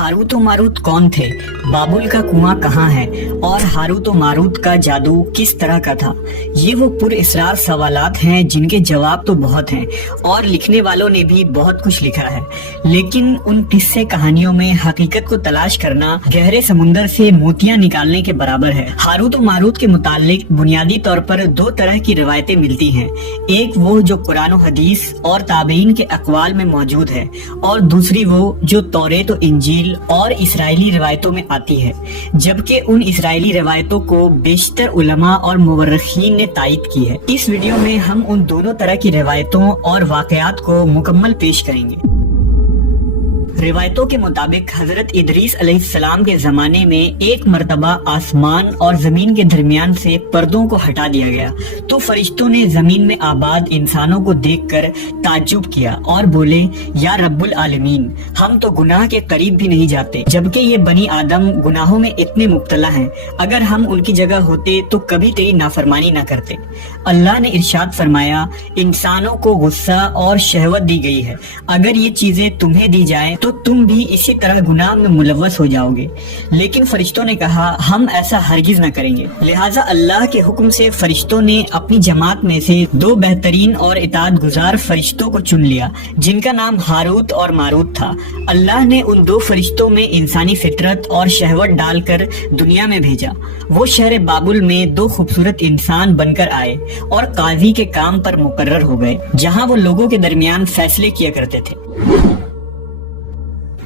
Harut और Marut कौन थे, बाबुल का कुआं कहाँ है और हारूत और मारूत का जादू किस तरह का था। ये वो पुरअसरार सवालात हैं जिनके जवाब तो बहुत हैं और लिखने वालों ने भी बहुत कुछ लिखा है, लेकिन उन किस्से कहानियों में हकीकत को तलाश करना गहरे समुंदर से मोतियां निकालने के बराबर है। हारूत और मारूत के मुतालिक बुनियादी तौर पर दो तरह की रिवायतें मिलती हैं, एक वो जो कुरान और हदीस और ताबीन के अक़वाल में मौजूद है और दूसरी वो जो तौरेत और इंजील और इसराइली रिवायतों में आती है, जबकि उन इसराइली रिवायतों को बेशतर उलमा और मुवर्रिखीन ने तायद की है। इस वीडियो में हम उन दोनों तरह की रिवायतों और वाक़यात को मुकम्मल पेश करेंगे। रिवायतों के मुताबिक हजरत इदरीस अलैहिस्सलाम के जमाने में एक मर्तबा आसमान और जमीन के दरमियान से पर्दों को हटा दिया गया तो फरिश्तों ने जमीन में आबाद इंसानों को देखकर ताज्जुब किया और बोले, या रब्बुल आलमीन, हम तो गुनाह के करीब भी नहीं जाते, जबकि ये बनी आदम गुनाहों में इतने मुब्तला हैं। अगर हम उनकी जगह होते तो कभी तेरी नाफरमानी न करते। अल्लाह ने इरशाद फरमाया, इंसानों को गुस्सा और शहवत दी गई है, अगर ये चीजें तुम्हें दी जाए तो तुम भी इसी तरह गुनाह में मुलव्वस हो जाओगे। लेकिन फरिश्तों ने कहा, हम ऐसा हरगिज न करेंगे। लिहाजा अल्लाह के हुक्म से फरिश्तों ने अपनी जमात में से दो बेहतरीन और इताअत गुजार फरिश्तों को चुन लिया, जिनका नाम हारूत और मारूत था। अल्लाह ने उन दो फरिश्तों में इंसानी फितरत और शहवत डालकर दुनिया में भेजा। वो शहर बाबुल में दो खूबसूरत इंसान बनकर आए और काजी के काम पर मुकर्रर हो गए, जहाँ वो लोगों के दरमियान फैसले किया करते थे।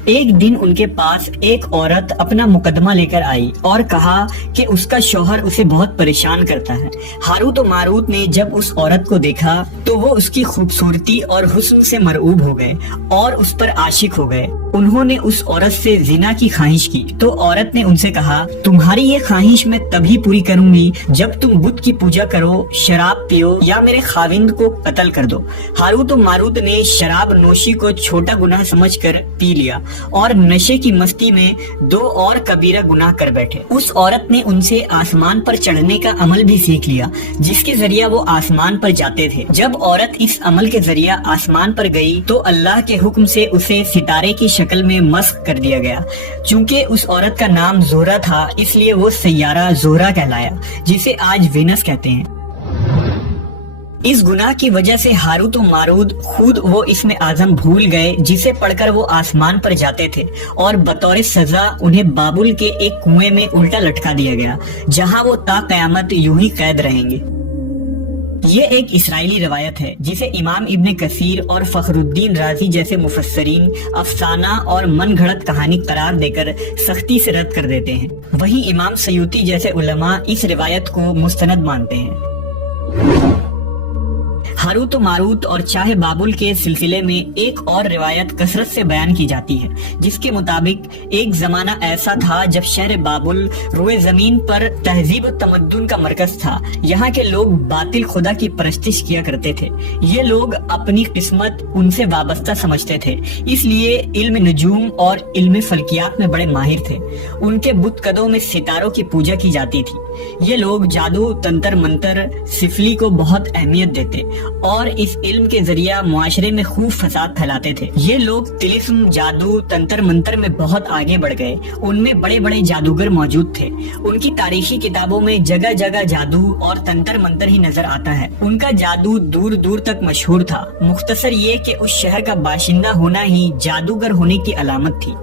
एक दिन उनके पास एक औरत अपना मुकदमा लेकर आई और कहा कि उसका शौहर उसे बहुत परेशान करता है। हारूत और मारूत ने जब उस औरत को देखा तो वो उसकी खूबसूरती और हुस्न से मरऊब हो गए और उस पर आशिक हो गए। उन्होंने उस औरत से जिना की ख्वाहिश की तो औरत ने उनसे कहा, तुम्हारी ये ख्वाहिश मैं तभी पूरी करूंगी जब तुम बुत की पूजा करो, शराब पियो या मेरे खाविंद को कत्ल कर दो। हारूत और मारूत ने शराब नोशी को छोटा गुनाह समझकर पी लिया और नशे की मस्ती में दो और कबीरा गुनाह कर बैठे। उस औरत ने उनसे आसमान पर चढ़ने का अमल भी सीख लिया, जिसके जरिए वो आसमान पर जाते थे। जब औरत इस अमल के जरिए आसमान पर गई तो अल्लाह के हुक्म से उसे सितारे की शक्ल में मस्क कर दिया गया। चूंकि उस औरत का नाम जोहरा था, इसलिए वो सैयारा जोहरा कहलाया, जिसे आज वेनस कहते हैं। इस गुनाह की वजह से हारूत और मारूत खुद वो इसमें आजम भूल गए जिसे पढ़कर वो आसमान पर जाते थे और बतौर सजा उन्हें बाबुल के एक कुएं में उल्टा लटका दिया गया, जहां वो ता कयामत यूं ही कैद रहेंगे। ये एक इसराइली रवायत है जिसे इमाम इब्न कसीर और फखरुद्दीन राजी जैसे मुफस्सरीन अफसाना और मन घड़त कहानी करार देकर सख्ती से रद्द कर देते हैं। वहीं इमाम सयूती जैसे उलमा इस रिवायत को मुस्तनद मानते हैं। हारूत और मारूत और चाहे बाबुल के सिलसिले में एक और रिवायत कसरत से बयान की जाती है, जिसके मुताबिक एक जमाना ऐसा था जब शहर बाबुल रोए जमीन पर तहजीब और तमद्दुन का मरकज था। यहाँ के लोग बातिल खुदा की परस्तिश किया करते थे। ये लोग अपनी किस्मत उनसे वाबस्ता समझते थे, इसलिए इल्म नजूम और इल्म फल्कियात में बड़े माहिर थे। उनके बुत कदों में सितारों की पूजा की जाती थी। ये लोग जादू, तंत्र मंत्र, सिफली को बहुत अहमियत देते और इस इल्म के जरिए मुआशरे में खूब फसाद फैलाते थे। ये लोग तिलिस्म, जादू, तंत्र मंत्र में बहुत आगे बढ़ गए। उनमें बड़े बड़े जादूगर मौजूद थे। उनकी तारीखी किताबों में जगह जगह जादू और तंत्र मंत्र ही नजर आता है। उनका जादू दूर दूर तक मशहूर था। मुख्तसर ये कि उस शहर का बाशिंदा होना ही जादूगर होने की अलामत थी।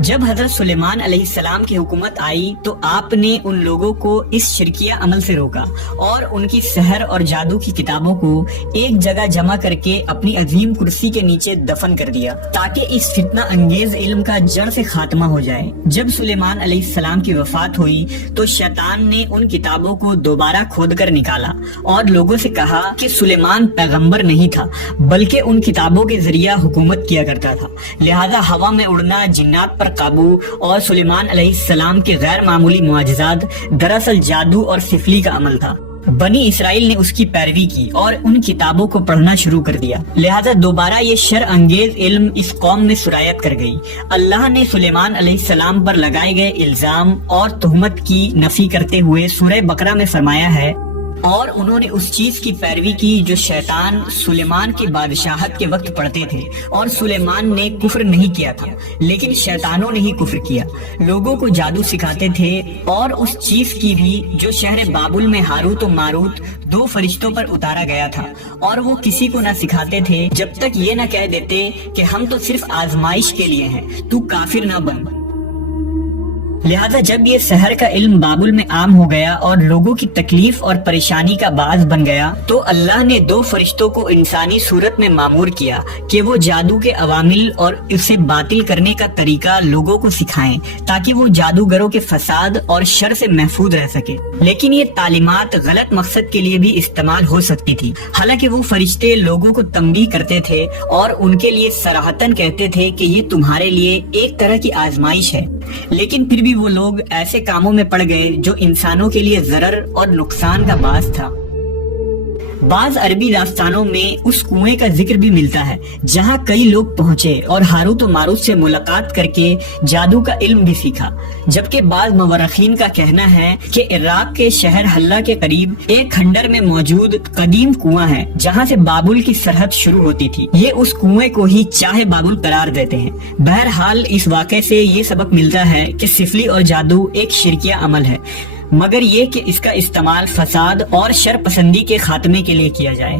जब हजरत सुलेमान अलैहिस्सलाम की हुकूमत आई तो आपने उन लोगों को इस शिरकिया अमल से रोका और उनकी सहर और जादू की किताबों को एक जगह जमा करके अपनी अजीम कुर्सी के नीचे दफन कर दिया, ताकि इस फितना अंगेज इल्म का जड़ से खात्मा हो जाए। जब सुलेमान अलैहिस्सलाम की वफात हुई तो शैतान ने उन किताबों को दोबारा खोद कर निकाला और लोगों से कहा कि सुलेमान पैगंबर नहीं था, बल्कि उन किताबों के जरिए हुकूमत किया करता था। लिहाजा हवा में उड़ना, जिन्नात पर काबू और सुलेमान अलैहिस्सलाम के गैर मामूली मुआजिजात दरअसल जादू और सिफली का अमल था। बनी इसराइल ने उसकी पैरवी की और उन किताबों को पढ़ना शुरू कर दिया। लिहाजा दोबारा ये शर अंगेज इल्म इस कौम में सुरायत कर गई। अल्लाह ने सुलेमान अलैहिस्सलाम पर लगाए गए इल्जाम और तुहमत की नफी करते हुए सूरह बकरा में फरमाया है, اور انہوں نے اس چیز کی پیروی کی جو شیطان سلیمان کی بادشاہت کے وقت پڑھتے تھے، اور سلیمان نے کفر نہیں کیا تھا لیکن شیطانوں نے ہی کفر کیا۔ لوگوں کو جادو سکھاتے تھے اور اس چیز کی بھی جو شہر بابل میں ہاروت و ماروت 2 فرشتوں پر اتارا گیا تھا، اور وہ کسی کو نہ سکھاتے تھے جب تک یہ نہ کہہ دیتے کہ ہم تو صرف آزمائش کے لیے ہیں، تو کافر نہ بن۔ لہذا جب یہ سحر کا علم بابل میں عام ہو گیا اور لوگوں کی تکلیف اور پریشانی کا باعث بن گیا، تو اللہ نے 2 فرشتوں کو انسانی صورت میں مامور کیا کہ وہ جادو کے عوامل اور اسے باطل کرنے کا طریقہ لوگوں کو سکھائیں تاکہ وہ جادوگروں کے فساد اور شر سے محفوظ رہ سکے۔ لیکن یہ تعلیمات غلط مقصد کے لیے بھی استعمال ہو سکتی تھی۔ حالانکہ وہ فرشتے لوگوں کو تنبیہ کرتے تھے اور ان کے لیے صراحتاً کہتے تھے کہ یہ تمہارے لیے ایک طرح کی آزمائش ہے، لیکن پھر بھی وہ لوگ ایسے کاموں میں پڑ گئے جو انسانوں کے لیے ضرر اور نقصان کا باعث تھا۔ بعض عربی داستانوں میں اس کنویں کا ذکر بھی ملتا ہے جہاں کئی لوگ پہنچے اور ہاروت و ماروت سے ملاقات کر کے جادو کا علم بھی سیکھا، جبکہ بعض مورخین کا کہنا ہے کہ عراق کے شہر حلہ کے قریب ایک کھنڈر میں موجود قدیم کنواں ہے جہاں سے بابل کی سرحد شروع ہوتی تھی۔ یہ اس کنویں کو ہی چاہے بابل قرار دیتے ہیں۔ بہرحال اس واقعے سے یہ سبق ملتا ہے کہ سفلی اور جادو ایک شرکیہ عمل ہے، مگر یہ کہ اس کا استعمال فساد اور شر پسندی کے خاتمے کے لیے کیا جائے۔